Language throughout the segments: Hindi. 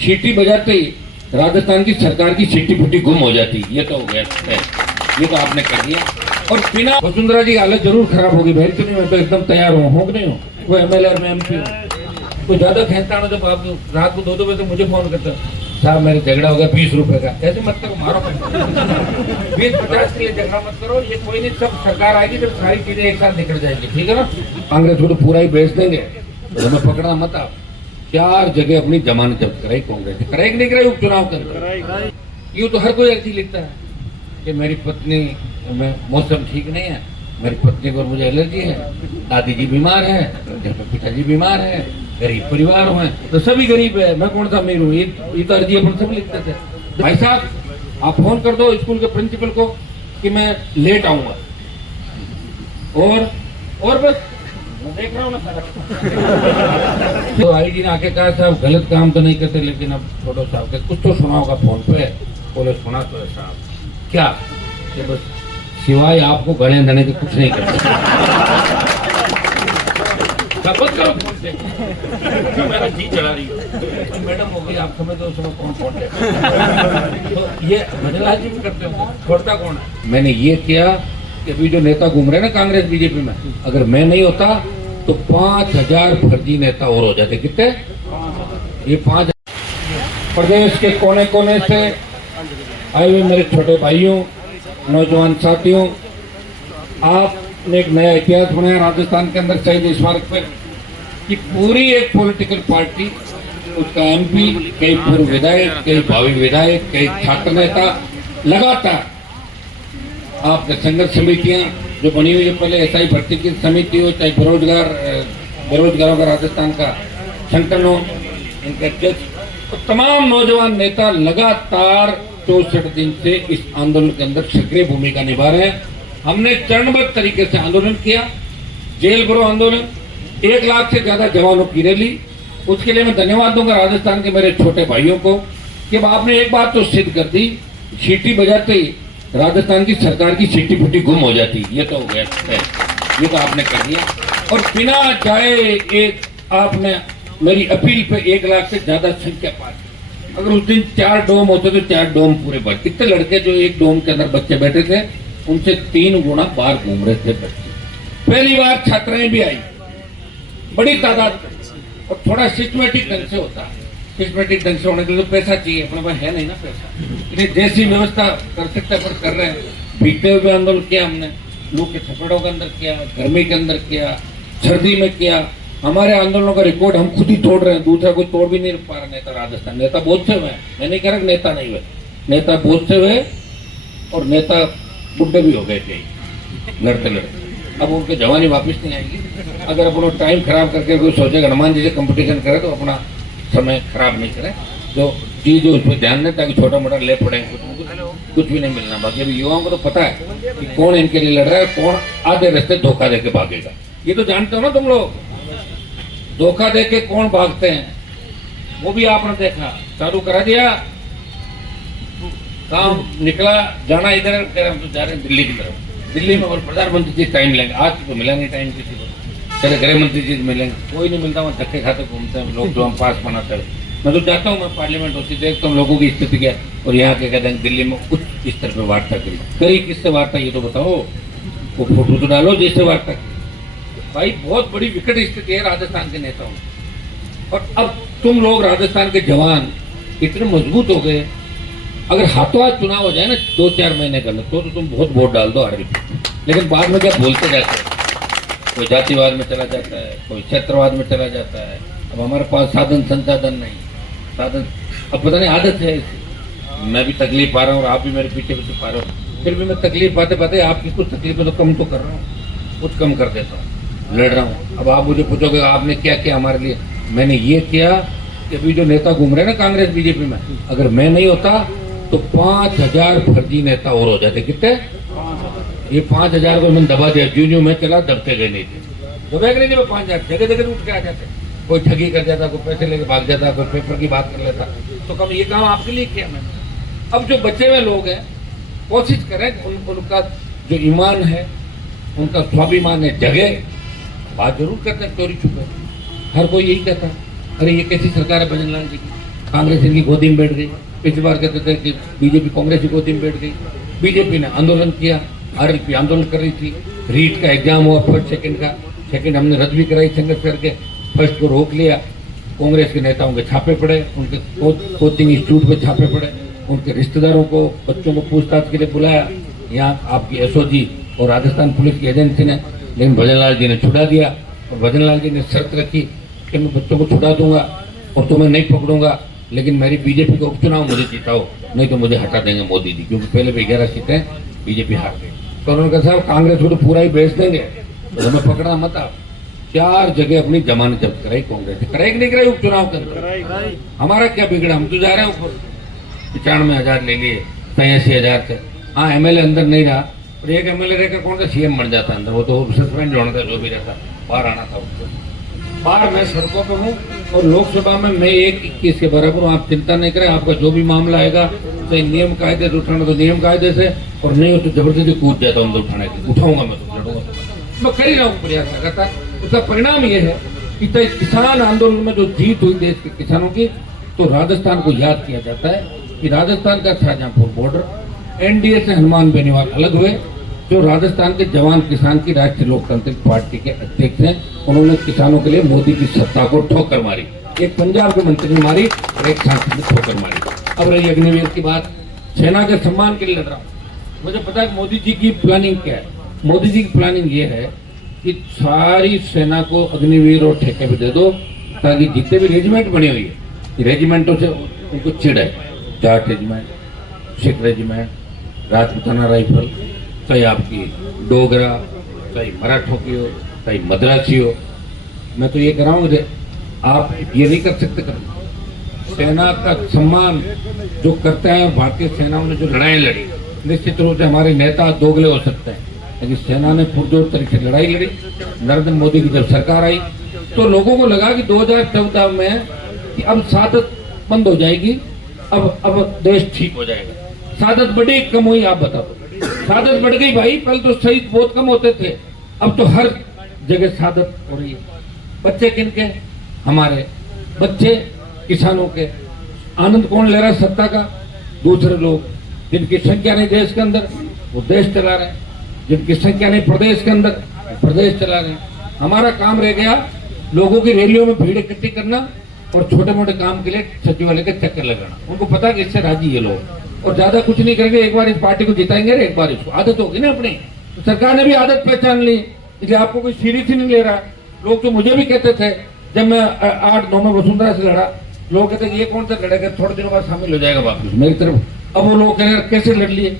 सीटी बजाते ही राजस्थान की सरकार की सीटी फुटी गुम हो जाती। ये तो हो गया है, ये तो आपने कर दिया। और बिना वसुंधरा जी हालत जरूर खराब होगी भाई, तो नहीं मैं तो एकदम तैयार हूँ कि नहीं हूँ। वो MLA और मैं MP हूँ। कोई ज्यादा खेलता ना, जब आप रात को 2-2 बजे मुझे फोन करते साहब मेरे झगड़ा हो गया 20 रुपए का, ऐसे मत करो, मारो 20-50 के लिए झगड़ा मत करो। ये कोई नहीं, सब सरकार आएगी जब सारी चीजें एक साथ निकल जाएंगी, ठीक है ना। कांग्रेस को तो पूरा ही बेच देंगे, तो हमें पकड़ना मत। आप 4 जगह अपनी जमानत जब्त कराई कांग्रेस ने, कराई कि नहीं कराई उपचुनाव कर। यूँ तो हर कोई अर्जी लिखता है कि मेरी पत्नी में मौसम ठीक नहीं है, मेरी पत्नी को मुझे एलर्जी है, दादी जी बीमार है, घर पे पिताजी बीमार है, गरीब परिवार हैं, तो सभी गरीब है, मैं कौन सा अमीर हूँ। ये तो अर्जी अपन सब लिखते थे। भाई साहब आप फोन कर दो स्कूल के प्रिंसिपल को कि मैं लेट आऊंगा, और बस मैं देख रहा हूँ ना सारा। तो IG ने आके कहा साहब गलत काम तो नहीं करते, लेकिन अब फोटो साहब के कुछ तो सुना होगा फोन पे। बोले सुना तो है साहब। क्या? बस सिवाय आपको गले धने के कुछ नहीं करते। शपथ करो फोन से, मेरा जी चला रही हो मैडम हो गई, आप समझ दो समय कौन पहुंचे। तो ये भजनलाल जी भी करते हो, छोड़ता कौन है। मैंने ये किया कि अभी जो नेता घूम रहे हैं ना कांग्रेस BJP में, अगर मैं नहीं होता तो 5000 फर्जी नेता और हो जाते। कितने? ये 5 प्रदेश के कोने कोने से आए हुए मेरे छोटे भाइयों, नौजवान साथियों, आपने एक नया इतिहास बनाया राजस्थान के अंदर शहीद स्मारक पर कि पूरी एक पॉलिटिकल पार्टी, उसका MP, कई पूर्व विधायक, कई भावी विधायक, कई छात्र नेता, लगातार आपने संघर्ष समितियां जो बनी हुई है, पहले SI भर्ती की समिति हो, चाहे बेरोजगारों का राजस्थान का संगठन हो, इनके अध्यक्ष, तो तमाम नौजवान नेता लगातार 64 दिन से इस आंदोलन के अंदर सक्रिय भूमिका निभा रहे हैं। हमने चरणबद्ध तरीके से आंदोलन किया, जेल भरो आंदोलन, 1 लाख से ज्यादा जवानों की रैली। उसके लिए मैं धन्यवाद दूंगा राजस्थान के मेरे छोटे भाइयों को कि आपने एक बात तो सिद्ध कर दी, सीटी बजाते ही राजस्थान की सरकार की सीटी फुटी गुम हो जाती। ये तो हो गया है, ये तो आपने कर दिया। और बिना चाहे एक आपने मेरी अपील पे 1 लाख से ज्यादा संख्या पास। अगर उस दिन 4 डोम होते तो 4 डोम पूरे भर। कितने लड़के जो एक डोम के अंदर बच्चे बैठे थे, उनसे 3 गुना बाहर घूम रहे थे बच्चे। पहली बार छात्राएं भी आई बड़ी तादाद में, और थोड़ा सिस्टमेटिक ढंग से होता है। सिस्टमेटिक ढंग से होने के लिए तो पैसा चाहिए, अपने पास है नहीं ना पैसा, इसलिए जैसी व्यवस्था कर सकते पर कर रहे हैं। बीते हुए आंदोलन किया हमने, लोग के थपेड़ों के अंदर किया, गर्मी के अंदर किया, सर्दी में किया। हमारे आंदोलनों का रिकॉर्ड हम खुद ही तोड़ रहे हैं, दूसरा कोई तोड़ भी नहीं पा रहा। नेता राजस्थान नेता बहुत से हुए, मैं नहीं कह रहा नेता नहीं हुए, नेता बहुत से हुए, और नेता बुढ़े भी हो गए थे लड़ते लड़ते। अब उनके जवानी वापस नहीं आएगी। अगर अपना टाइम खराब करके कोई सोचेगा हनुमान जी से कंपटीशन करे तो अपना समय खराब नहीं करे। जो चीज उस पर ध्यान दें ताकि छोटा मोटा ले पड़े, कुछ भी नहीं मिलना। बाकी अभी युवाओं को तो पता है कि कौन इनके लिए लड़ रहा है, कौन आधे रास्ते धोखा दे के भागेगा। ये तो जानते हो ना तुम लोग, धोखा दे के कौन भागते हैं, वो भी आपने देखा। चालू करा दिया, काम निकला, जाना इधर, हम तो जा रहे हैं दिल्ली की तरफ। दिल्ली में और प्रधानमंत्री जी टाइम लेंगे, आज तो मिला नहीं टाइम किसी को। चले गृह मंत्री जी मिलेंगे, कोई नहीं मिलता। वहाँ धक्के खाते घूमते हैं लोग जो हम पास बनाते हैं। मैं तो जाता हूँ, मैं पार्लियामेंट होती देखता हूँ लोगों की स्थिति क्या, और यहाँ के कहते हैं दिल्ली में उच्च स्तर पर वार्ता करी। किससे वार्ता ये तो बताओ, वो फोटो तो डालो जिससे वार्ता की। भाई बहुत बड़ी विकट स्थिति है राजस्थान के नेताओं में। और अब तुम लोग राजस्थान के जवान इतने मजबूत हो गए, अगर हाथों हाथ चुनाव हो जाए ना 2-4 महीने का तो तुम बहुत वोट डाल दो हार। लेकिन बाद में क्या बोलते जाते हैं, कोई जातिवाद में चला जाता है, कोई क्षेत्रवाद में चला जाता है। अब हमारे पास साधन संसाधन नहीं, साधन अब पता नहीं आदत है इसकी। मैं भी तकलीफ पा रहा हूँ और आप भी मेरे पीछे पीछे पा रहे हो, फिर भी मैं तकलीफ पाते पाते आपकी कुछ तकलीफें तो कम तो कर रहा हूँ, कुछ कम कर देता हूँ, लड़ रहा हूँ। अब आप मुझे पूछोगे आपने क्या किया हमारे लिए, मैंने ये किया कि अभी जो नेता घूम रहे हैं ना कांग्रेस BJP में, अगर मैं नहीं होता तो 5000 फर्जी नेता और हो जाते। कितने? ये 5000 को मैंने दबा दिया, जो मैं चला दबते गए नहीं थे, दबे गए नहीं। 5000 जगह जगह उठ के आ जाते, कोई ठगी कर जाता, कोई पैसे लेके भाग जाता, कोई पेपर की बात कर लेता। तो कब ये काम आपके लिए किया मैंने। अब जो बचे हुए लोग हैं कोशिश करें उनका जो ईमान है, उनका स्वाभिमान है, जगह बात जरूर करते हैं चोरी छुपे। हर कोई यही कहता है, अरे ये कैसी सरकार है भजनलाल जी की, कांग्रेस इनकी गोदी में बैठ गई। पिछली बार कहते थे कि बीजेपी कांग्रेस की गोदी में बैठ गई। बीजेपी ने आंदोलन किया, आरएलपी आंदोलन कर रही थी। रीट का एग्जाम हुआ फर्स्ट सेकंड का, सेकंड हमने रद्द भी कराई संघर्ष करके, फर्स्ट को रोक लिया। कांग्रेस के नेताओं के छापे पड़े, उनके कोचिंग इंस्टीट्यूट में छापे पड़े, उनके रिश्तेदारों को, बच्चों को पूछताछ के लिए बुलाया। यहाँ आपकी एसओजी और राजस्थान पुलिस की एजेंसी ने, लेकिन भजनलाल जी ने छुड़ा दिया। और भजनलाल जी ने शर्त रखी कि मैं बच्चों को छुड़ा दूंगा और तुम्हें नहीं पकड़ूंगा, लेकिन मेरी बीजेपी का उपचुनाव मुझे जिताओ, नहीं तो मुझे हटा देंगे मोदी जी, क्योंकि पहले भी 11 सीटें बीजेपी हार गई। तो उन्होंने कहा साहब कांग्रेस को तो पूरा ही बेच देंगे, तो हमें पकड़ना मत। आप 4 जगह अपनी जमानत जब्त कराई कांग्रेस ने, कराई कि नहीं कराई उपचुनाव कर? हमारा क्या बिगड़ा, हम तो जा रहे हैं ऊपर। 95,000 ले लिए 83,000 से। हाँ एमएलए अंदर नहीं रहा, और एक एमएलए रहकर कौन सा सीएम बन जाता अंदर, वो तो सस्पेंड होना था, जो भी रहता बाहर आना था उसको। बाहर मैं सड़कों पे हूँ और लोकसभा में मैं 1-21 के बराबर हूँ। आप चिंता नहीं करें, आपका जो भी मामला आएगा तो नियम कायदे से उठाना तो नियम कायदे से, और नहीं हो तो जबरदस्ती कूद जाता हूँ उठाने के, उठाऊंगा मैं तो, लड़ूंगा तो मैं कर ही रहा हूँ प्रयास लगातार। उसका परिणाम ये है कि किसान आंदोलन में जो जीत हुई देश के किसानों की, तो राजस्थान को याद किया जाता है कि राजस्थान का शाहजहांपुर बॉर्डर एनडीए से हनुमान बेनीवाल अलग हुए, जो राजस्थान के जवान किसान की राष्ट्रीय लोकतांत्रिक पार्टी के अध्यक्ष हैं। उन्होंने किसानों के लिए मोदी की सत्ता को ठोकर मारी, एक पंजाब के मंत्री ने मारी और एक सांसद ने ठोकर मारी। अब रही अग्निवीर की बात, सेना के सम्मान के लिए लड़ रहा हूँ। मुझे पता है मोदी जी की प्लानिंग क्या है। मोदी जी की प्लानिंग ये है कि सारी सेना को अग्निवीर और ठेके पे दे दो, ताकि जितने भी रेजिमेंट बनी हुई है रेजिमेंटों से उनको चिड़ है। Jat regiment, Sikh regiment, Rajputana rifle, चाहे आपकी डोगरा, चाहे मराठों की हो, चाहे मद्रासी हो, मैं तो ये कह रहा हूँ आप ये नहीं कर सकते। सेना का सम्मान जो करते हैं, भारतीय सेनाओं ने जो लड़ाई लड़ी, निश्चित रूप से हमारे नेता दोगले हो सकते हैं, लेकिन सेना ने पुरजोर तरीके से लड़ाई लड़ी। नरेंद्र मोदी की जब सरकार आई तो लोगों को लगा कि 2014 में कि अब सादत बंद हो जाएगी, अब देश ठीक हो जाएगा। सादत बढ़ी कम हुई, आप बताओ। सादत बढ़ गई भाई, पहले तो शहीद बहुत कम होते थे, अब तो हर जगह सादत हो रही है। बच्चे किनके? हमारे बच्चे किसानों के। आनंद कौन ले रहा है सत्ता का? दूसरे लोग, जिनकी संख्या नहीं देश के अंदर वो देश चला रहे हैं, जिनकी संख्या नहीं प्रदेश के अंदर प्रदेश चला रहे हैं। हमारा काम रह गया लोगों की रैलियों में भीड़ इकट्ठी करना और छोटे मोटे काम के लिए सचिवालय के चक्कर लगाना। उनको पता है कि इससे राजी ये लोग, और ज्यादा कुछ नहीं करेंगे। एक बार इस पार्टी को जिताएंगे, एक बार इसको आदत होगी ना अपनी, तो सरकार ने भी आदत पहचान ली, इसलिए आपको कोई सीरियस ही नहीं ले रहा। लोग तो मुझे भी कहते थे जब मैं 8-9 में वसुंधरा से लड़ा, लोग कहते ये कौन सा लड़ेगा, थोड़े दिनों बाद शामिल हो जाएगा वापस मेरी तरफ। अब वो लोग कह रहे कैसे लड़ लिए,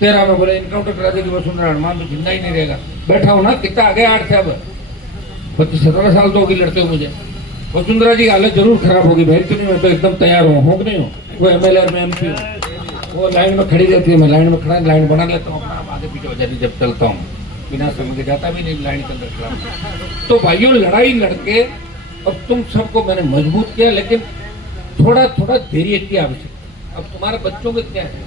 13 में बोले इनकाउंटर करा देगी वसुंधरा, हनुमान तो जिंदा ही नहीं रहेगा। बैठा हूँ ना, कितना आगे 8 से अब 25-17 साल तो होगी लड़ते हो मुझे। वसुंधरा जी हालत जरूर खराब होगी भाई, तो नहीं मैं तो एकदम तैयार हूँ कि नहीं हूँ। वो एमएलए में एमपी हूँ, वो लाइन में खड़ी रहती है, मैं लाइन में खड़ा लाइन बना लेता हूँ, आगे पीछे हो जाती जब चलता हूँ, बिना समय के जाता भी नहीं लाइन के अंदर खड़ा। तो भाइयों लड़ाई लड़के और तुम सबको मैंने मजबूत किया, लेकिन थोड़ा थोड़ा धैर्य की आवश्यकता। अब तुम्हारे बच्चों के क्या है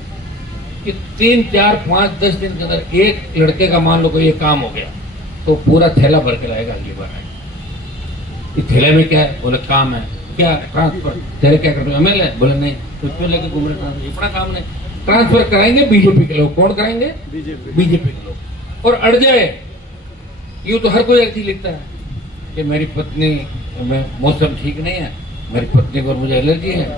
कि 3, 4, 5, 10 दिन के अंदर एक लड़के का मान लो कोई ये काम हो गया तो पूरा थैला भर के लाएगा अगली बार। इस थैले में क्या है? बोले काम है। क्या? ट्रांसफर। तेरे क्या करते हो? एमएलए? बोले नहीं। तो क्यों लेके घूम रहे? ट्रांसफर इतना काम नहीं। ट्रांसफर कराएंगे बीजेपी के लोग। कौन कराएंगे? बीजेपी के लोग। और अड़ जाए यूं तो हर कोई अर्जी लिखता है कि मेरी पत्नी में मौसम ठीक नहीं है, मेरी पत्नी को मुझे एलर्जी है,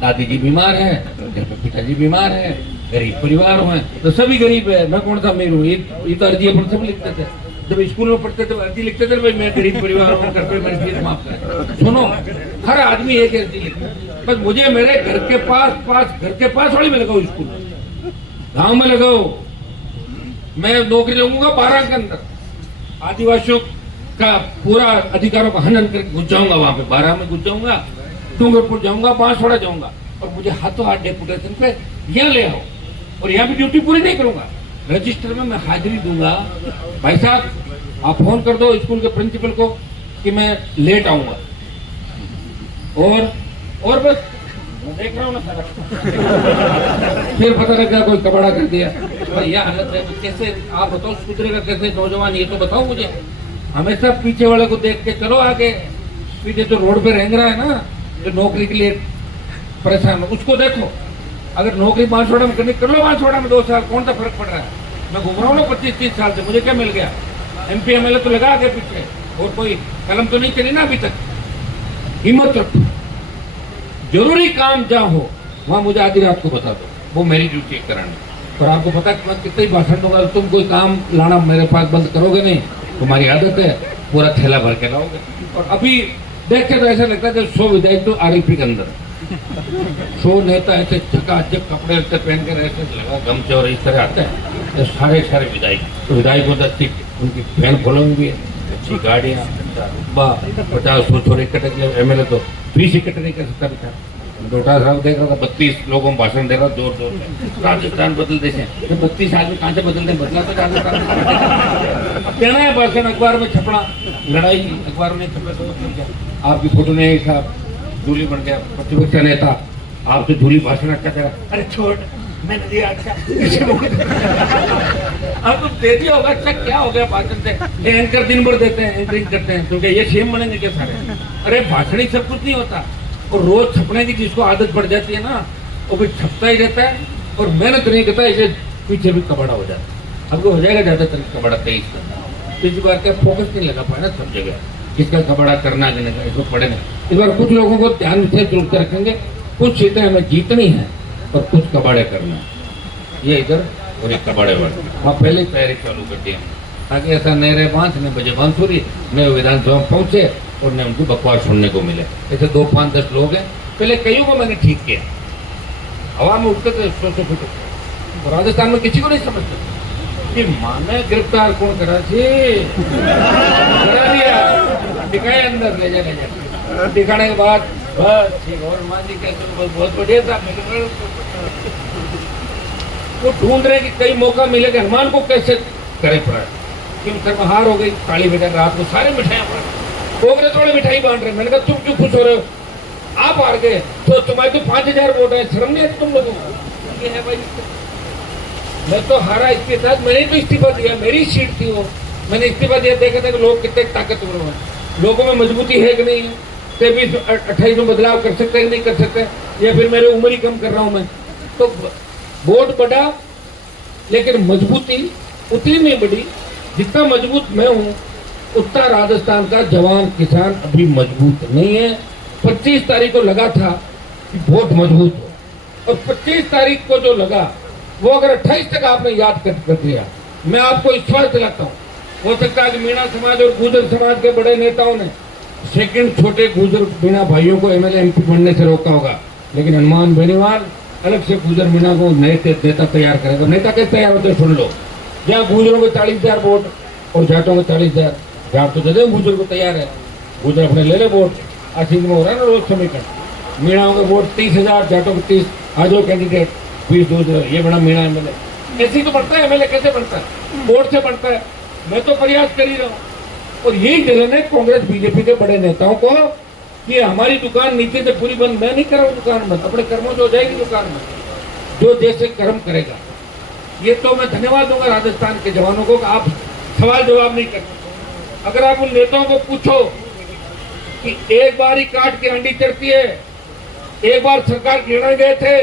दादी जी बीमार है, घर पे पिताजी बीमार है, गरीब परिवार हुए, तो सभी गरीब है, मैं कौन सा अमीर हूँ। ये तो अर्जी अपन सब लिखते थे जब स्कूल में पढ़ते थे, अर्जी लिखते थे भाई मैं गरीब परिवार हूँ, घर पे मेरी फीस माफ करें। सुनो, हर आदमी एक अर्जी लिखता है, बस मुझे मेरे घर के पास वाली में लगाओ, स्कूल गाँव में लगाओ। मैं नौकरी लगूंगा 12 के अंदर, आदिवासियों का पूरा अधिकारों का हनन करके घुस जाऊंगा वहां पे, 12 में घुस जाऊंगा, डूंगरपुर जाऊंगा, बांसवाड़ा जाऊंगा, और मुझे हाथों हाथ डेपुटेशन पे यहाँ ले आओ, और यहाँ भी ड्यूटी पूरी नहीं करूंगा, रजिस्टर में मैं हाजिरी दूंगा। भाई साहब आप फोन कर दो स्कूल के प्रिंसिपल को कि मैं लेट आऊंगा, और बस मैं देख रहा हूँ ना सारा फिर पता लग गया कोई कबाड़ा कर दिया। यह हालत है, कैसे आप बताओ सुधरेगा कैसे नौजवान, ये तो बताओ मुझे। हमेशा पीछे वाले को देख के चलो आगे, पीछे जो रोड पे रेंग रहा है ना, जो नौकरी के लिए परेशान हो, उसको देखो। अगर नौकरी बांसवाड़ा में करनी कर लो, बांसवाड़ा में 2 साल, कौन सा फर्क पड़ रहा है? मैं घूम रहा हूँ ना 25-30 साल से, मुझे क्या मिल गया? MP MLA तो लगा आगे पीछे, और कोई कलम तो नहीं चली ना अभी तक। हिम्मत रखो, जरूरी काम जहाँ हो वहाँ मुझे आधी रात को बता दो, वो मेरी ड्यूटी है करानी। और आपको पता है मैं कितना ही भाषण दूंगा, तुम कोई काम लाना मेरे पास बंद करोगे नहीं, तुम्हारी आदत है, पूरा थैला भर के लाओगे। और अभी देख के तो ऐसा लगता है जब 100 विधायक तो RLP के अंदर 100 नेता ऐसे झकाझक कपड़े ऐसे पहन कर ऐसे लगा गमछे और इस तरह आते हैं, तो सारे विधायक, तो विधायकों का उनकी फैन फॉलोइंग भी है, अच्छी गाड़ियाँ, 50-100 छोरे इकट्ठे किए। MLA तो 20 इकट्ठे नहीं कर सकता बेटा। डोटा साहब देख रहा था 32 लोगों को भाषण दे रहा, जोर जोर से राजस्थान बदल देते हैं। 32 आदमी कहाँ से बदलते हैं? बदला तो राजस्थान कहना है भाषण, अखबार में छपना, लड़ाई अखबार में छपे तो आपकी फोटो नहीं साहब, दूली बन गया प्रतिपक्ष नेता, आपसे दूली भाषण अच्छा करा, अरे छोड़ मैंने दिया अच्छा अब तुम दे दिया होगा अच्छा, क्या हो गया भाषण से? एंकर दिन भर देते हैं, एंकरिंग करते हैं, क्योंकि ये सेम बनेंगे क्या सारे? अरे भाषण ही सब कुछ नहीं होता, और रोज छपने की जिसको आदत पड़ जाती है ना, वो भी छपता ही रहता है और मेहनत नहीं करता, इसे पीछे भी कबाड़ा हो जाता है। अब हो जाएगा ज्यादातर कबाड़ा 23 का, पिछली बार क्या फोकस नहीं लगा पाया ना सब जगह, किसका कबाड़ा करना कि नहीं, इसको पड़े नहीं। इस बार कुछ लोगों को ध्यान से जुड़ के रखेंगे, कुछ सीटें हमें जीतनी है और कुछ कबाड़े करना, ये इधर और एक कबाड़े वाले। हाँ पहले ही तैयारी चालू कर दी ताकि ऐसा नहीं रहे 5 बजे बांसुरी नए विधानसभा में पहुंचे और न उनको बकवास सुनने को मिले। ऐसे 2-5-10 लोग हैं, पहले कईयों को मैंने ठीक किया, हवा में उठते थे 100 फुट, और राजस्थान में किसी को नहीं समझते कि माने गिरफ्तार कौन करा दिया, दिखाए अंदर ले जा, दिखाने के बाद बस ठीक, और मान जी कैसे बहुत बढ़िया था। वो ढूंढ रहे कि कई मौका मिलेगा हनुमान को कैसे करे पड़ा, क्यों सर्वहार हो गई, काली बेटा रात को सारे मिठाइयाँ कोगरे थोड़े मिठाई बांट रहे। मैंने कहा तुम क्यों खुश हो रहे हो? आप हार गए तो तुम्हारे तो 5000 वोट है, शर्म नहीं है तुम लोगों को? ये है भाई, मैं तो हारा इसके साथ, मैंने तो इस्तीफा दिया, मेरी सीट थी वो, मैंने इस्तीफा दिया, देखा था कि लोग कितने ताकतवर हैं, लोगों में मजबूती है कि नहीं है, 23-28 में बदलाव कर सकते हैं कि नहीं कर सकते, या फिर मेरी उम्र ही कम कर रहा हूँ मैं। तो वोट बढ़ा लेकिन मजबूती उतनी नहीं बढ़ी, जितना मजबूत मैं हूँ उतना राजस्थान का जवान किसान अभी मजबूत नहीं है। 25 तारीख को लगा था कि वोट मजबूत हो, और 25 तारीख को जो लगा वो अगर 28 तक आपने याद कर दिया, मैं आपको विश्वास दिलाता हूँ, हो सकता है कि मीणा समाज और गुर्जर समाज के बड़े नेताओं ने सेकंड छोटे गुर्जर मीणा भाइयों को MLA MP बनने से रोका होगा, लेकिन हनुमान बेनीवाल अलग से गुर्जर मीणा को नए नेता तैयार करेगा। नेता कैसे तैयार होते सुन लो, जहाँ गुर्जरों को 40,000 वोट और जाटों को 40,000, जाट तो जगह गुर्जर को तैयार है, गुर्जर अपने ले ले वोट, आशीष में हो रहा है ना रोज समीकरण, मीणाओं के वोट 30,000, जाटों को 30, आज वो कैंडिडेट 20 ये बड़ा मीणा MLA, ऐसे ही तो बढ़ता है MLA, कैसे बढ़ता है? वोट से बढ़ता है। मैं तो प्रयास कर ही रहा हूँ, और यही जलन है कांग्रेस BJP के बड़े नेताओं को कि हमारी दुकान नीचे से पूरी बंद, मैं नहीं कर रहा हूँ दुकान बंद, अपने कर्मों से हो जाएगी दुकान में, जो जैसे कर्म करेगा। ये तो मैं धन्यवाद दूंगा राजस्थान के जवानों को कि आप सवाल जवाब नहीं करते। अगर आप उन नेताओं को पूछो कि एक बार ही काट की अंडी चढ़ती है, एक बार सरकार गिरने गए थे,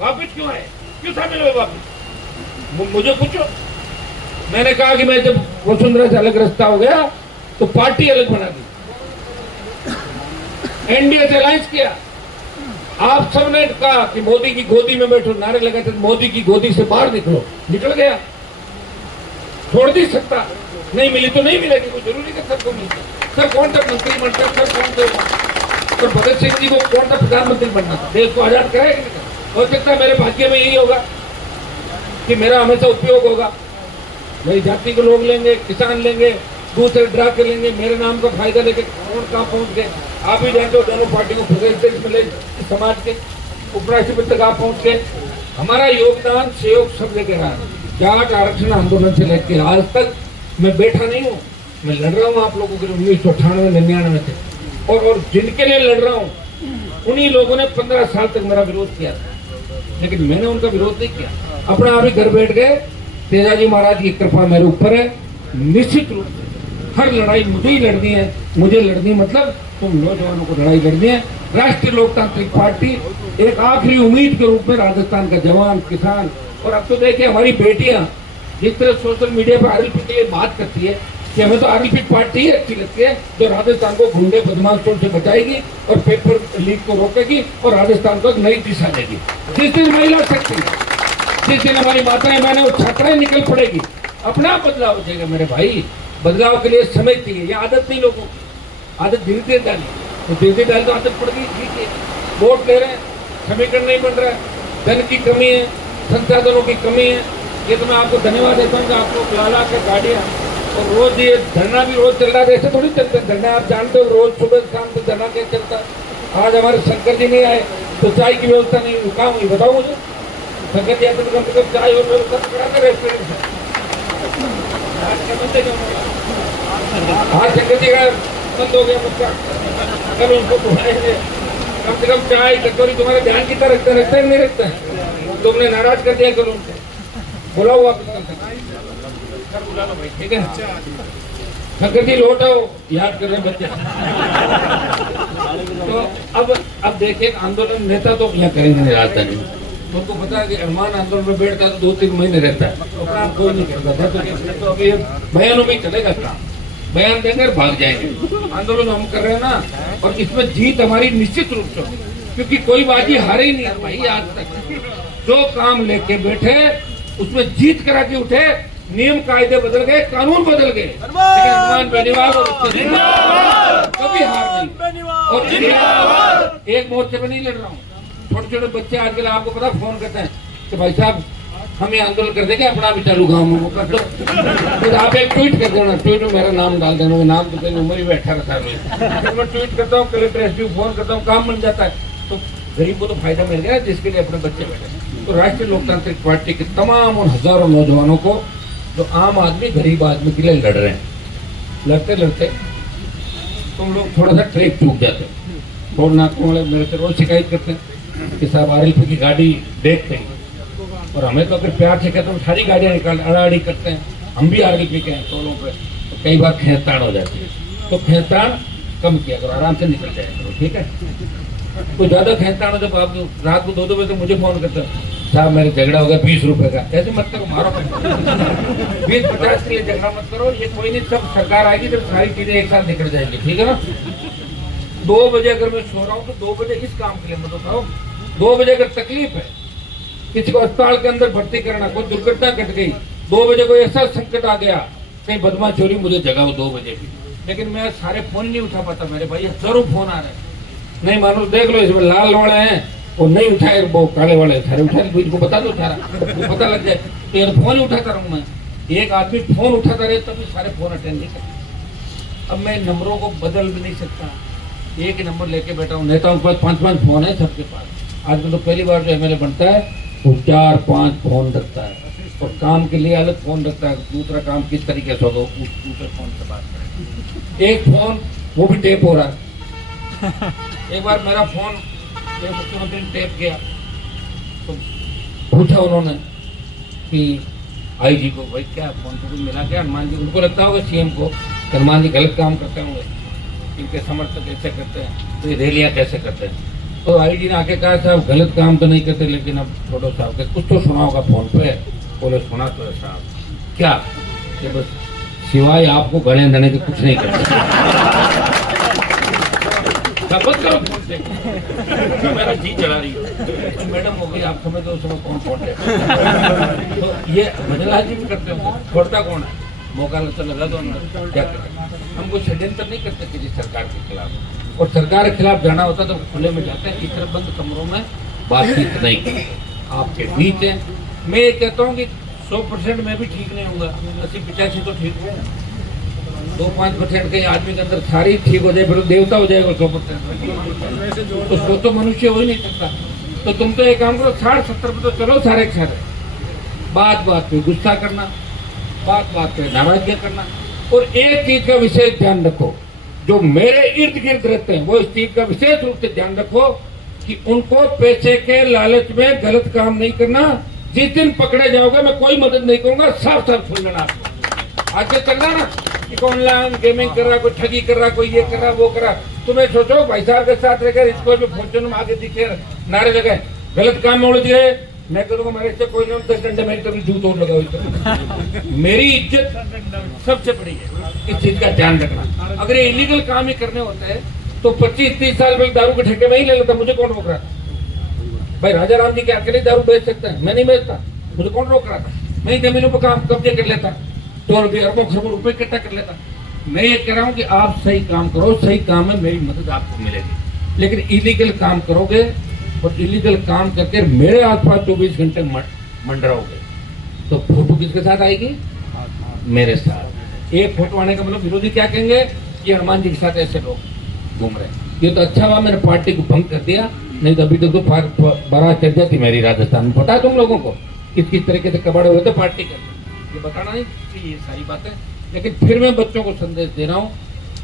वापिस क्यों आए, क्यों शामिल हुए वापिस? मुझे पूछो। मैंने कहा कि मैं जब वसुंधरा से अलग रास्ता हो गया तो पार्टी अलग बना दी, NDA से अलायंस किया। आप सबने कहा कि मोदी की गोदी में बैठो, नारे लगे थे मोदी की गोदी से बाहर निकलो, निकल गया, छोड़ दी सत्ता, नहीं मिली तो नहीं मिलेगी, कोई जरूरी है सबको मिलती। सर कौन सा मंत्री बनता है, सर कौन सा, तो भगत सिंह जी को कौन सा प्रधानमंत्री बनना था, देश को आजाद कराएगा? हो सकता है मेरे भाग्य में यही होगा कि मेरा हमेशा उपयोग होगा, मेरी जाति के लोग लेंगे, किसान लेंगे, दूसरे ड्रा कर लेंगे, मेरे नाम का फायदा लेके कौन कहाँ पहुंच गए। आप ही जानते हो दोनों पार्टियों को प्रदेश मिले, समाज के उपराष्ट्रपति तक आप पहुंच गए। हमारा योगदान सहयोग सब लेके रहा है, जाट आरक्षण आंदोलन से लेकर आज तक मैं बैठा नहीं हूँ, मैं लड़ रहा हूँ आप लोगों के 1998-99 से, और जिनके लिए लड़ रहा हूँ उन्हीं लोगों ने 15 साल तक मेरा विरोध किया था, लेकिन मैंने उनका विरोध नहीं किया, अपना आप ही घर बैठ गए। तेजाजी महाराज की कृपा मेरे ऊपर है, निश्चित रूप से हर लड़ाई मुझे ही लड़नी है। मुझे लड़नी मतलब तुम नौजवानों को लड़ाई लड़नी है। राष्ट्रीय लोकतांत्रिक पार्टी एक आखिरी उम्मीद के रूप में राजस्थान का जवान, किसान, और अब तो देखिए हमारी बेटियां जिस तरह सोशल मीडिया पर आरएलपी के लिए बात करती है कि हमें तो आरएलपी पार्टी ही अच्छी लगती है जो राजस्थान को गुंडे बदमाशों से बचाएगी और पेपर लीक को रोकेगी और राजस्थान को एक नई दिशा देगी। जिस दिन महिला शक्ति, जिस दिन हमारी माताएं बहनें वो छात्राएं निकल पड़ेगी, अपना बदलाव हो जाएगा। मेरे भाई, बदलाव के लिए समय चाहिए। ये आदत नहीं लोगों को, आदत धीरे धीरे डाली, तो धीरे धीरे डाली तो आदत पड़ गई। ठीक है, वोट ले रहे हैं, समीकरण नहीं बन रहा है, धन की कमी है, संसाधनों की कमी है। ये तो मैं आपको धन्यवाद देता हूँ कि आपको लाला के गाड़ियाँ और रोज ये धरना भी रोज चल रहा है। ऐसे थोड़ी चलते हैं धरना, आप जानते हो रोज सुबह शाम से धरना क्या चलता है। आज हमारे शंकर जी नहीं आए तो चाय की व्यवस्था नहीं, रुका हुई, बताओ मुझे। शंकर जी आते तो कम से कम चाय और व्यवस्था करा कर रेस्टोरेंट से। आज शंकर जी का बंद हो गया मुझका, कल उनको बुलाएंगे। कम से कम चाय कटोरी तुम्हारे ध्यान की तरह रखते हैं नहीं रखते हैं, तुमने नाराज कर दिया करो उनको। बुलाओ वापस कर बुला लो भाई, ठीक है। शंकर जी लौट आओ, याद कर रहे हैं बच्चे। तो अब देखिए, आंदोलन नेता तो यहाँ करेंगे नहीं राजधानी में। तुमको पता है कि अरमान आंदोलन में बैठता है तो 2-3 महीने रहता है, तो काम कोई नहीं करता था। तो अभी बयानों में चलेगा काम, बयान देंगे और भाग जाएंगे। आंदोलन हम कर रहे हैं ना, और इसमें जीत हमारी निश्चित रूप से, क्योंकि कोई बाजी हारे ही नहीं है भाई आज तक। जो काम लेके बैठे उसमें जीत करा के उठे। नियम कायदे बदल गए, कानून बदल गए, लेकिन हनुमान बेनीवाल और कभी हार नहीं। और एक मोर्चे पे नहीं लड़ रहा हूँ। छोटे छोटे बच्चे आजकल आपको पता फोन करते हैं कि भाई साहब हम ये आंदोलन कर देंगे, अपना भी चालू गाँव में कर दो। तो आप एक ट्वीट कर देना, ट्वीट में मेरा नाम डाल देना। नाम तो कहीं उम्र भी 18 साल में, मैं ट्वीट करता हूँ, कलेक्टर एसपी फोन करता हूँ, काम मिल जाता है। तो गरीब को तो फायदा मिल गया जिसके लिए अपने बच्चे बैठे। तो राष्ट्रीय लोकतांत्रिक पार्टी के तमाम और हजारों नौजवानों को, जो आम आदमी गरीब आदमी के लिए लड़ रहे हैं, लड़ते लड़ते तुम लोग थोड़ा सा ट्रैक चूक जाते हो। और नाकों वाले मेरे से रोज शिकायत करते हैं कि साहब आरएलपी की गाड़ी देखते हैं, और हमें तो अगर प्यार से कहते हैं सारी गाड़ियाँ निकाल अड़ाअड़ी करते हैं। हम भी आरएलपी के हैं टोलों पे, तो कई बार खेचतान हो जाती है। तो खेचतान कम किया करो, आराम से निकल जाया करो, ठीक है। तो ज्यादा खेचतान हो जब आप रात को 2-2 बजे मुझे फोन करते हैं, साहब मेरे झगड़ा हो गया 20 रुपए का, ऐसे मत करो, मारो 20-50 के लिए झगड़ा मत करो। ये कोई नहीं, सब सरकार आएगी तो सारी चीजें एक साथ निकल जाएंगी, ठीक है ना। 2 बजे अगर मैं सो रहा हूँ तो 2 बजे इस काम के लिए मत उठाओ। 2 बजे अगर तकलीफ है, किसी को अस्पताल के अंदर भर्ती करना, कोई दुर्घटना घट गई, 2 बजे कोई ऐसा संकट आ गया, कहीं बदमाश चोरी, मुझे जगाओ 2 बजे भी। लेकिन मैं सारे फोन नहीं उठा पाता मेरे भाई, हजारों फोन आ रहे हैं। नहीं मानो देख लो, इसमें लाल वाले हैं वो नहीं उठाए, वो काले वाले सारे उठाए, इनको बता दो सारा, वो पता लग जाए। तो यार फोन ही उठाता रहूँ मैं, एक आदमी फोन उठाता रहे तभी सारे फोन अटेंड नहीं करते। अब मैं नंबरों को बदल भी नहीं सकता, एक ही नंबर लेके बैठा हूँ। नेताओं के पास 5-5 फोन है सबके पास। आज मैं तो पहली बार जो एमएलए बनता है वो 4-5 फोन रखता है, और काम के लिए अलग फोन रखता है, दूसरा काम किस तरीके से होगा दूसरे फोन से बात करें। एक फोन वो भी टेप हो रहा है। एक बार मेरा फोन मुख्यमंत्री ने टेप किया तो पूछा उन्होंने कि आईजी को, भाई क्या फोन तो कुछ मिला क्या हनुमान जी? उनको लगता होगा सीएम को हनुमान जी गलत काम करते होंगे, इनके समर्थक ऐसे करते हैं, तो ये रैलियाँ कैसे करते हैं। तो आईजी ने आके कहा साहब गलत काम तो नहीं करते, लेकिन अब छोड़ो साहब, कुछ तो सुना होगा फोन पे। बोले सुना तो है साहब। क्या? कि बस सिवाय आपको गणे देने के कुछ नहीं करते। मेरा जी चला रही हो मैडम हो गई, आप समझ दो उस समय कौन है। तो ये भजनलाल जी भी करते होंगे, छोड़ता कौन है? मौका तो लगा दो ना, क्या करें। हम कोई षड्यंत्र नहीं करते किसी सरकार के खिलाफ, और सरकार के खिलाफ जाना होता तो खुले में जाते हैं, इस तरह बंद कमरों में बातचीत नहीं करते। आपके बीच है। मैं ये कहता हूँ कि 100% में भी ठीक नहीं होगा, 80-85 तो ठीक है। 2-5% के आदमी के अंदर सारी ठीक हो जाए, फिर देवता हो जाएगा 100%। उसको तो मनुष्य हो ही नहीं सकता। तो तुम तो एक काम करो, 60-70 पे तो चलो सारे के सारे। बात बात पे गुस्सा करना, बात बात पे नाराजगी करना। और एक चीज का विशेष ध्यान रखो, जो मेरे इर्द गिर्द रहते हैं वो इस चीज का विशेष रूप से ध्यान रखो कि उनको पैसे के लालच में गलत काम नहीं करना। जिस दिन पकड़े जाओगे मैं कोई मदद नहीं करूंगा, साफ साफ सुन लेना आपको। आगे चल रहा ना कि ऑनलाइन गेमिंग कर रहा, कोई ठगी कर रहा, कोई ये कर रहा वो कर रहा, तुम्हें सोचो भाई साहब के साथ रहकर इसको भी फॉर्चून में आगे दिखे नारे लगाए, गलत काम में उलझ गए, मैं करूँगा मेरे से कोई नहीं 10 घंटे मेरी कभी जूत और लगाओ। मेरी इज्जत सबसे बड़ी है, इस चीज का ध्यान रखना। अगर ये इलीगल काम ही करने होते हैं तो 25-30 साल में दारू के ठेके में ही ले लेता, मुझे कौन रोक रहा था? भाई राजा राम जी के अकेले दारू बेच सकते हैं, मैं नहीं बेचता, मुझे कौन रोक रहा था? मैं ही जमीनों पर काम कब्जे कर लेता, तो अरबों खरबों रुपए इकट्ठा कर लेता। मैं ये कह रहा हूँ कि आप सही काम करो, सही काम में मेरी मदद आपको मिलेगी। लेकिन इलीगल काम करोगे और इलीगल काम करके मेरे आसपास 24 घंटे मंडराओगे तो फोटो किसके साथ आएगी? मेरे साथ। एक फोटो आने का मतलब विरोधी क्या कहेंगे कि हनुमान जी के साथ ऐसे लोग घूम रहे हैं। ये तो अच्छा हुआ मैंने पार्टी को भंग कर दिया, नहीं तो अभी तक तो बारात चल जाती मेरी राजस्थान में। पता है तुम लोगों को किस किस तरीके से कबाड़े हुए थे पार्टी के, ये बताना नहीं चाहिए सारी बातें। लेकिन फिर मैं बच्चों को संदेश दे रहा हूँ,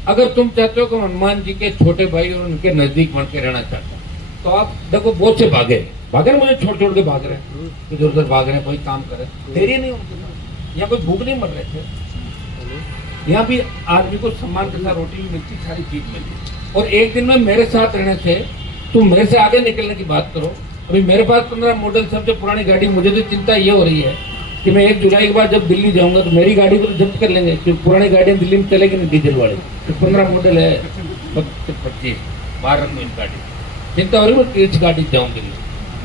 अगर तुम चाहते हो कि हनुमान जी के छोटे भाई और उनके नजदीक बन के रहना चाहते हो तो आप देखो बहुत से भागे मुझे छोड़ के भाग रहे हैं, इधर उधर भाग रहे हैं, कोई काम करे देरी नहीं होती, यहाँ कोई भूख नहीं मर रहे थे। यहाँ भी आदमी को सम्मान के साथ रोटी भी मिलती, सारी चीज मिलती। और एक दिन में मेरे साथ रहने से तुम मेरे से आगे निकलने की बात करो। अभी मेरे पास 15 मॉडल सबसे पुरानी गाड़ी, मुझे तो चिंता ये हो रही है कि मैं 1 जुलाई के बाद जब दिल्ली जाऊंगा तो मेरी गाड़ी को तो जब्त कर लेंगे, क्योंकि पुरानी गाड़ियाँ दिल्ली में चलेगी नहीं डीजल वाली। तो 15 मॉडल है 25 12 में गाड़ी, चिंता हो रही है तेज गाड़ी जाऊँ दिल्ली,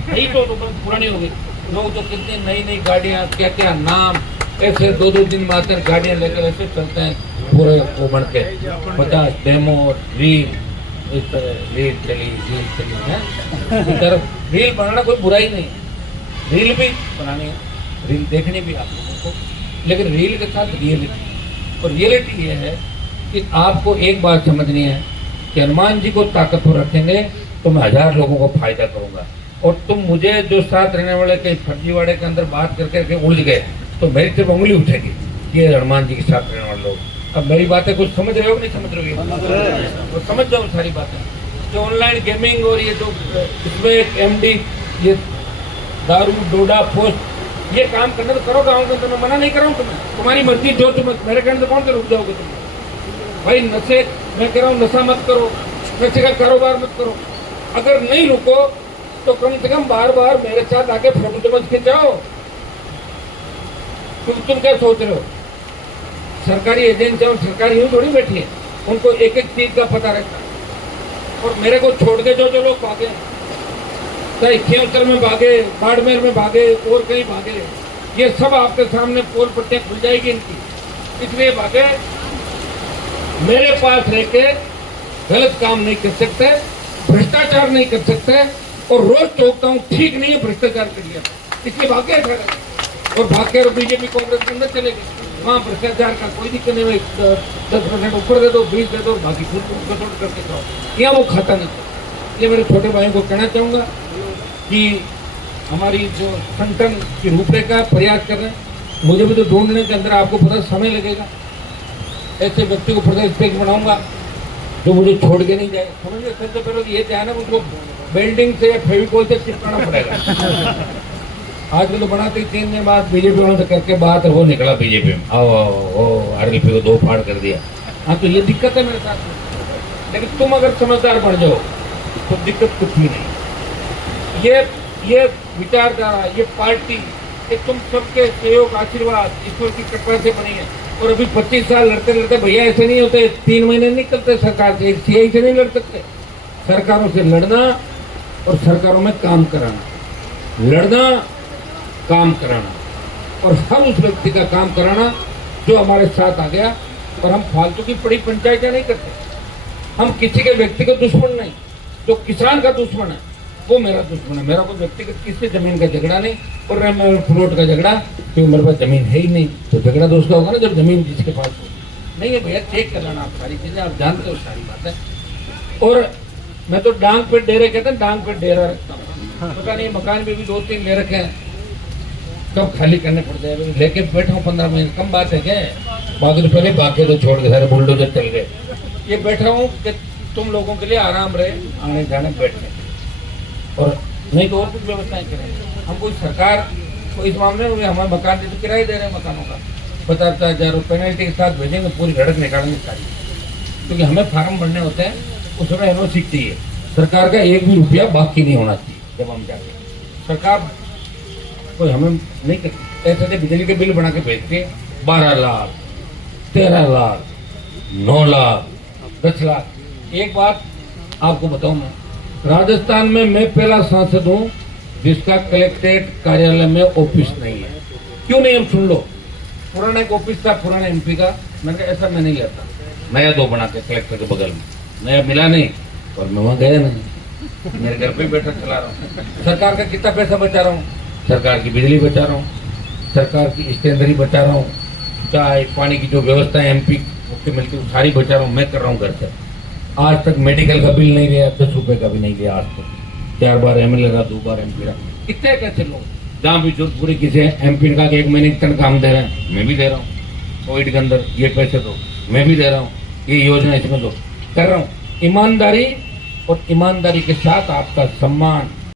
नहीं तो पुरानी हो गई। लोग तो कितनी नई नई गाड़ियाँ, क्या क्या नाम, ऐसे 2-2 दिन में आते हैं गाड़ियाँ लेकर, ऐसे चलते हैं पूरे वो बन के 50 डेमो रील, इस तरह रील चली है। इस तरह रील बनाना कोई बुराई नहीं, रील भी बनानी है, रील देखनी भी आप लोगों को, लेकिन रील के साथ रियलिटी। और रियलिटी ये है कि आपको एक बात समझनी है कि हनुमान जी को ताकतवर रखेंगे तो मैं 1000 लोगों को फायदा करूंगा। और तुम मुझे जो साथ रहने वाले कई फर्जीवाड़े के अंदर बात करके उलझ गए तो मेरी सिर्फ उंगली उठेगी, ये हनुमान जी के साथ रहने वाले लोग। अब मेरी बातें कुछ समझ रहे हो कि नहीं समझ रहे हो? तो समझ जाओ सारी बातें। जो ऑनलाइन गेमिंग और ये जो इसमें एमडी, ये दारू डोडा पोस्ट, ये काम करना तो करो गाँव के अंदर, मैं मना नहीं कर रहा हूँ तुम्हें, तुम्हारी मर्जी, जो तुम मेरे कहने से कौन से रुक जाओगे तुम? भाई नशे, मैं कह रहा हूँ नशा मत करो, नशे का कारोबार मत करो। अगर नहीं रुको तो कम से कम बार बार मेरे साथ आके फोटो तो मत खिंचाओ। तुम क्या सोच रहे हो? सरकारी एजेंसी और सरकार यूं थोड़ी बैठी है, उनको एक एक चीज का पता रहता है। और मेरे को छोड़ के जो लोग भागे, चाहे खेमकल में भागे, बाड़मेर में भागे और कहीं भागे, ये सब आपके सामने पोल पट्टियां खुल जाएगी इनकी, इसलिए भागे। मेरे पास रह के गलत काम नहीं कर सकते, भ्रष्टाचार नहीं कर सकते, और रोज टोकता हूँ ठीक नहीं है भ्रष्टाचार कर लिया, इसलिए भाग्य है। और भाग्य बीजेपी कांग्रेस के अंदर चलेगी, वहाँ भ्रष्टाचार का कोई दिक्कत नहीं। 10% ऊपर दे दो, 20 दे दो, बाकी खुद कंट्रोल करके खाओ, यहाँ वो खाता नहीं। ये मेरे छोटे भाइयों को कहना चाहूँगा कि हमारी जो संगठन की रूपरेखा प्रयास कर रहे हैं, मुझे भी तो ढूंढने के अंदर आपको पता समय लगेगा। ऐसे व्यक्ति को प्रदेश पेज बनाऊंगा जो मुझे छोड़ के नहीं जाए, समझिए। सबसे पहले ये चाहे ना उसको बिल्डिंग से या फेविकोल से चिपकाना पड़ेगा। आज तो बनाते ही 3 दिन बाद बीजेपी वालों से करके बात वो निकला बीजेपी में, आओ आरएलपी को 2 फाड़ कर दिया। हाँ तो ये दिक्कत है मेरे साथ में, लेकिन तुम अगर समझदार बन जाओ तो दिक्कत कुछ भी नहीं। ये विचारधारा, ये पार्टी, ये तुम सबके सहयोग आशीर्वाद ईश्वर की कृपा से बनी है। और अभी 25 साल लड़ते लड़ते भैया ऐसे नहीं होते, 3 महीने नहीं निकलते सरकार से, सीआई से नहीं लड़ सकते। सरकारों से लड़ना और सरकारों में काम कराना, लड़ना काम कराना, और हर उस व्यक्ति का काम कराना जो हमारे साथ आ गया। और हम फालतू की बड़ी पंचायतें नहीं करते, हम किसी के व्यक्ति का दुश्मन नहीं। जो किसान का दुश्मन है वो मेरा दुश्मन है। मेरा कोई व्यक्तिगत किसी जमीन का झगड़ा नहीं, और प्लॉट का झगड़ा, क्योंकि मेरे पास जमीन है ही नहीं। तो झगड़ा तो उसका होगा ना जब जमीन जिसके पास हो। नहीं है भैया, चेक कर लेना आप सारी चीजें, आप जानते हो सारी बातें। और मैं तो डांग पे डेरे कहते हैं, डांग पे डेरा रखता हूँ। पता नहीं मकान में भी 2-3 ले रखे हैं, कब खाली करने पड़ जाए। लेके बैठा हूँ 15 महीने, कम बात है क्या? बाकी तो पहले बाकी तो छोड़ के सारे बुलडोजर चल गए। ये बैठा हूँ कि तुम लोगों के लिए आराम रहे, आने जाने बैठने, और नहीं तो और कुछ व्यवस्थाएं करें। हम कोई सरकार को इस मामले में हमारे मकान दे तो किराया दे रहे हैं मकानों का 50,000 पेनल्टी के साथ भेजेंगे, पूरी धड़क निकालेंगे सारी, क्योंकि हमें फार्म भरने होते हैं उसमें एनओसी चाहिए। सरकार का एक भी रुपया बाकी नहीं होना चाहिए। जब हम जाते सरकार कोई हमें नहीं करती, ऐसे ऐसे बिजली के बिल बना के भेजते 12 लाख 13 लाख 9 लाख 10 लाख। एक बात आपको बताऊं, मैं राजस्थान में मैं पहला सांसद हूं जिसका कलेक्ट्रेट कार्यालय में ऑफिस नहीं है। क्यों नहीं, हम सुन लो। पुराना एक ऑफिस था पुराना एमपी का, मैंने कहा ऐसा मैं नहीं लेता, नया 2 बना के कलेक्टर के बगल में। नया मिला नहीं और मैं वहां गया नहीं, मेरे घर पे बैठा चला रहा हूँ। सरकार का कितना पैसा बचा रहा हूँ, सरकार की बिजली बचा रहा हूँ, सरकार की स्टैंडरी बचा रहा हूँ, चाय पानी की जो व्यवस्था है एमपी को मिलती है सारी बचा रहा हूँ, मैं कर रहा हूँ घर से। आज तक मेडिकल का बिल नहीं लिया, 10 रुपए का भी नहीं लिया आज तक। 4 बार एमएलए रहा, 2 बार एमपी रहा। कितने कैसे लोग जहाँ भी जो पूरी किसी एमपी का 1 महीने तक काम दे रहे हैं, मैं भी दे रहा हूँ। कोविड के अंदर ये पैसे दो, मैं भी दे रहा हूँ। ये योजना इसमें दो, कर रहा हूँ। ईमानदारी और ईमानदारी के साथ आपका सम्मान